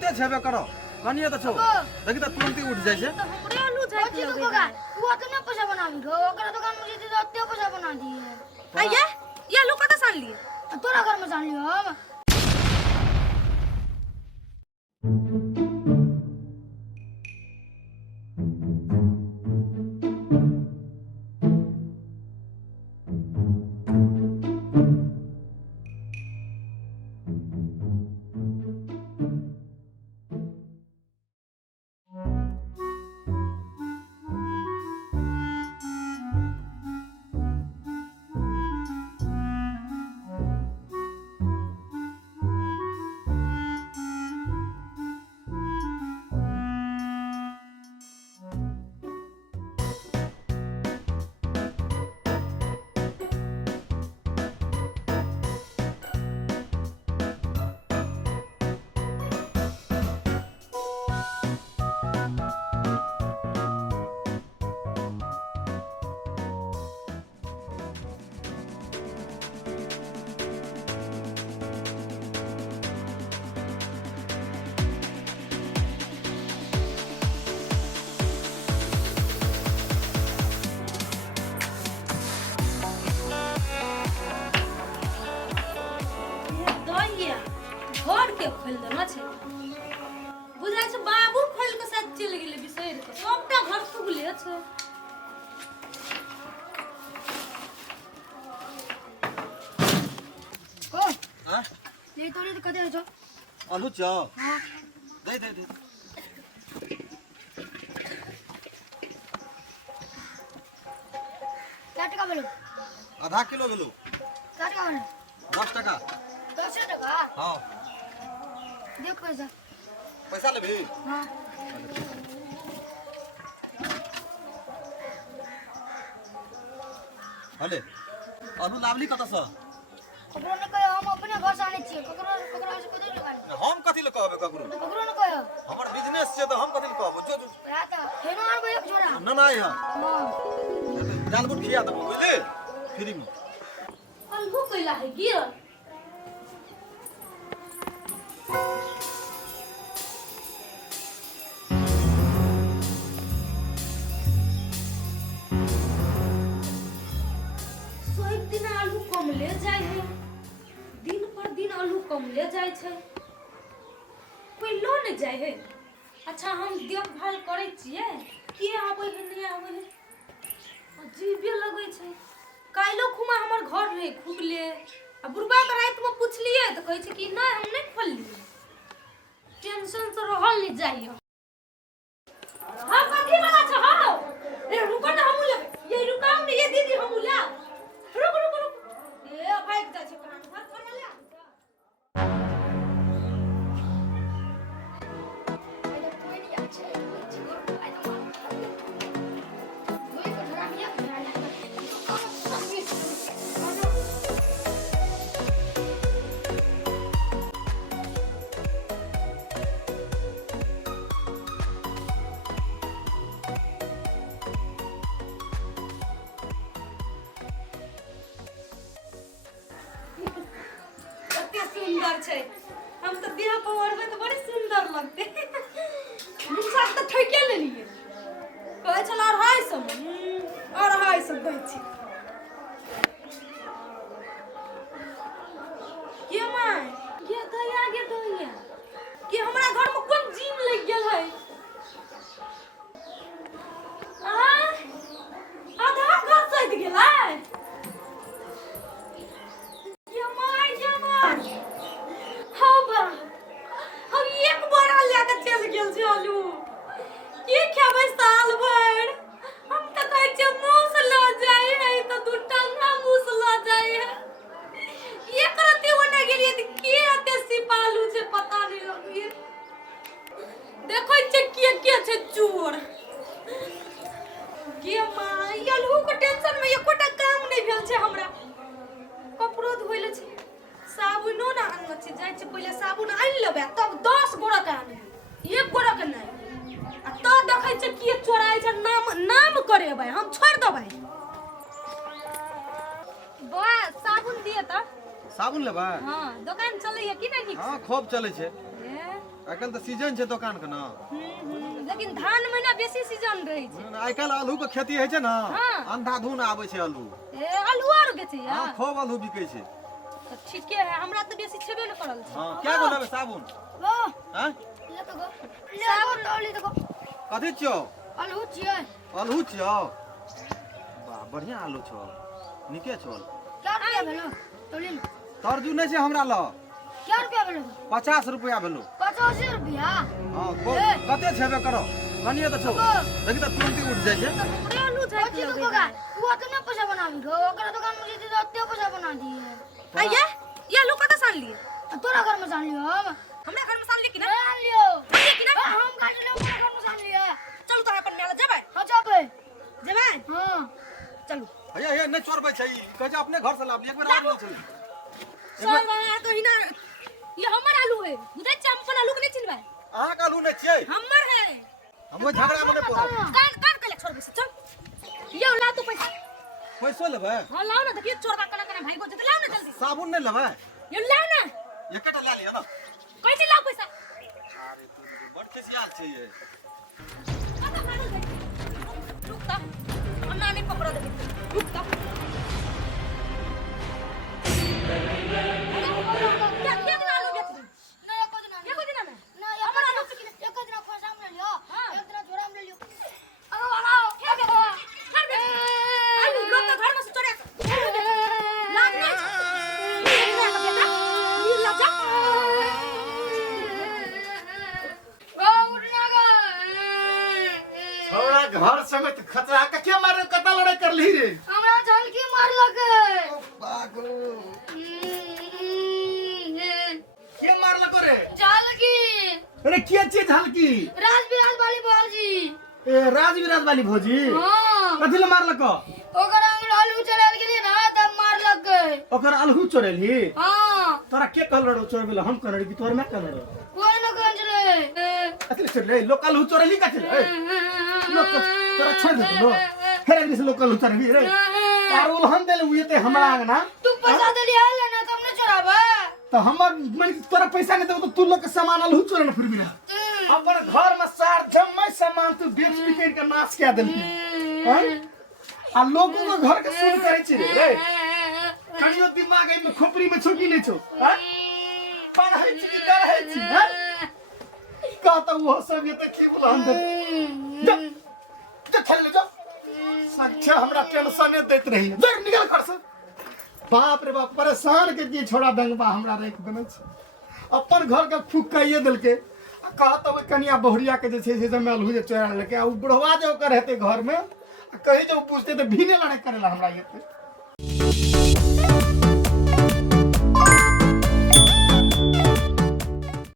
होते छेबे करो कनिए त छौ देखि त तुरंत उठ जाय छै तो हमरे आलू जाय के लगे तू अतने पैसा बनाबी गो ओकरा दुकान में जेती त अत्ते पैसा बना दिए आइए ये आलू कत सान लिए तोरा घर में जान लियो हम घर के खोल देना छै बुझाय छै बाबू खोल के साथ चल गेले बिसैर के सबटा घर खुगले छै ओ हां ले तोरी त कते छ आलू छ हां दे दे दे क्या टका बोलो आधा किलो भेलु क्या टका बोलो 10 टका 10 टका हां देख पैसा पैसा लेबी हां हले आलू लावली कत स ककरो ने कहे हम अपने घर से आने छिए ककरो से कदे लगानी हम कथि ल कहबे ककरो ने कहे हमर बिजनेस छै त हम कथि ल कहबो जो या त फेनो आरबे एक जोड़ा न न आइ हां दाल बुट खिया दबो बुझले फ्री में अलगू कइला है गिर ले जाय है दिन पर दिन आलू कम ले जाय छै कोई लो न जाय है अच्छा हम देखभाल करे छिए के आबै है नहीं आबै है अजीबे लगे छै काइलो खुमा हमर घर रहे खुगले आ बुढ़बा के रात में पूछलिए त कहै छै कि नहीं हम नहीं खोललिए टेंशन से रहल नहीं जाइयो हां कथि वाला छ हां ए रुको ना हम ले ये रुकाओ ने ये दीदी हम ला रुक रुक रुक ए भाग जा छै कान घर पर ले ये कोई नहीं अच्छे आई तो कोई को धरा मिया सुंदर छै हम तो बियाह पवरबे तो बड़ी सुंदर लगते हम साथ तो ठके लेलिए कहै छला 250 दै छी के माय के दया गे दया कि हमरा घर में कोन जीव लग गेल है आधा घर सैद गेलै हम एक बोरा लेके चल गेल छी आलू के खेबै साल भर हम त कहै छी मूस ल जाय है त दू टंगा मूस ल जाय है एक रति ओने गेलिए त के एते सिपालू छै पता नहीं लगिए देखै छै के छै चोर के माय आलू के टेंशन में एकोटा काम नहीं भेल छै हमरा कपड़ो धोइले छै साबुनो ना आनना छै जाय छै पहिले साबुन आनि लेबे तब 10 गोरा के आनबे एक गोरा के नहीं आ त देखै छै के चोराय छै नाम करेबै हम छोड़ देबै बस साबुन दिए त साबुन लेबा हां दुकान चलै है कि नहीं ठीक हां खूब चलै छै आजकल तो सीजन छे दुकान के ना। लेकिन धान महीना बेसी सीजन रही छे। आजकल आलू के खेती है छे ना। हाँ। अंधाधुन आवे छे आलू। ए आलू आर बेचे या। हां खूब आलू बिकै छे। तो ठीके है, हमरा तो बेसी छेबे न करल छे। हां क्या बोलबे साबुन? लो हां ले तो गो साबुन तौली तो गो कथि छियो? आलू छियै। आलू छियो? वाह बढ़िया आलू छो। निके छो। क्या रुपया भेलो तौली लो। तरजू नै छे हमरा ल। क्या रुपया भेलो? 50 रुपया भेलो। 50 रुपया? हां कते छेबे करो? कनिए त छो। देखि त तुरंत उठ जाय छे। पूरे आलू जाय ओती को का तू ओतना पैसा बनावी गो ओकरा दुकान में जेती ओते पैसा बना दिए। आया ये आलू कत सान लिए? तोरा घर में सान लियो हम। हमरा घर में सान लिए कि ना? सान लियो। लिए कि ना? हम काट ले ओकरा घर में सान लियो। चल तो अपन मेला जेबै। हां जाबे। जेबै? हां चलू। हे नै चोरबै छै ई। कहै छै अपने घर से लाब ली एक बेर और चल। सर वहां तो हिना ये हमर आलू है। बुझै छ हम अपन आलू के नै चिनबै। अहाँ का आलू नै छियै? हमर है। हमो झगड़ा में नै पड़ब। कान के ले छोड़बै से चल। ये ला तू पैसा। पैसो लेबै? हां लाओ ना, देखिए चोरबा कना कना भाई को जते लाओ ना जल्दी। साबुन नै लेबै? ये लाओ ना। एकेटा ला लिया ना। कैसे लाओ पैसा? अरे तू बड़ खिसियाल छै ये। कत भागल भाई? रुक त। अन्ना नहीं पकड़ा दे। रुक त। क्या दिन आलू बेच दी? ना एको दिन ये को दिन में? ना हमर आलू से एको दिन खोसा में ले लियो। हाँ। एक दिन झोरा में ले लियो। आओ क्या बेच? हर बेच। आलू लोग के घर में से चोरे। लाग नहीं। ये ना बेटा। ये ला जा। छोरा घर समेत खतरा का क्या मारे कता लड़ाई कर ली रे? हमरा झलकी मार लगे। बागो क्या मार लको रे? झलकी अरे क्या चीज हल्की? राजबीराज वाली बाजी। ए राजबीराज वाली भोजी हां कथि ले मार लको? ओकर अंगल आलू चलाल गेली ना तब मार लग गए। ओकर अलहू चोरेली? हां तोरा के कहल रहो चोरबेला हम कहल कि तोर में कहल रहो? कोई न गंजले। अतले चोरले लोकल हु चोरेली का चले? लोक तोरा छोड़ दे लो। फेर दिस लोकल हु चोरेली रे। और उलहन देले हुए ते हमरा आंगना। तू पैसा देली आल ना तुम न चोराबा। तो हमर मन तोरा पैसा नहीं देबो तो तू लोग के सामान अलहू चोरे न फिर भी ना। अपन घर में सार जम्मै सामान तू बेच बिकेट के नाश क्या देलकी हैं? आ लोगों के घर के सुन करे छी रे। कहियो दिमाग में खोपड़ी में छोकी नहीं छो हैं? पढ़ै छी कि डरै छी हैं? का तो वो सब ये तक के बुलान दे। जा खेल ले जा। सच्चा हमरा टेंशन देत रही। जर निकल घर से। बाप रे बाप परेशान के दिए छोड़ा बैंगबा हमरा रख देने छ। अपन घर के फुकाइए देलके। कहत वो कनिया बहुरिया के जे से जमेल हुए चोरा लेके आ बुढ़वा जो कर रहते घर में कहीं जो पूछते तो भीने लड़ाई करेला हमरा ये।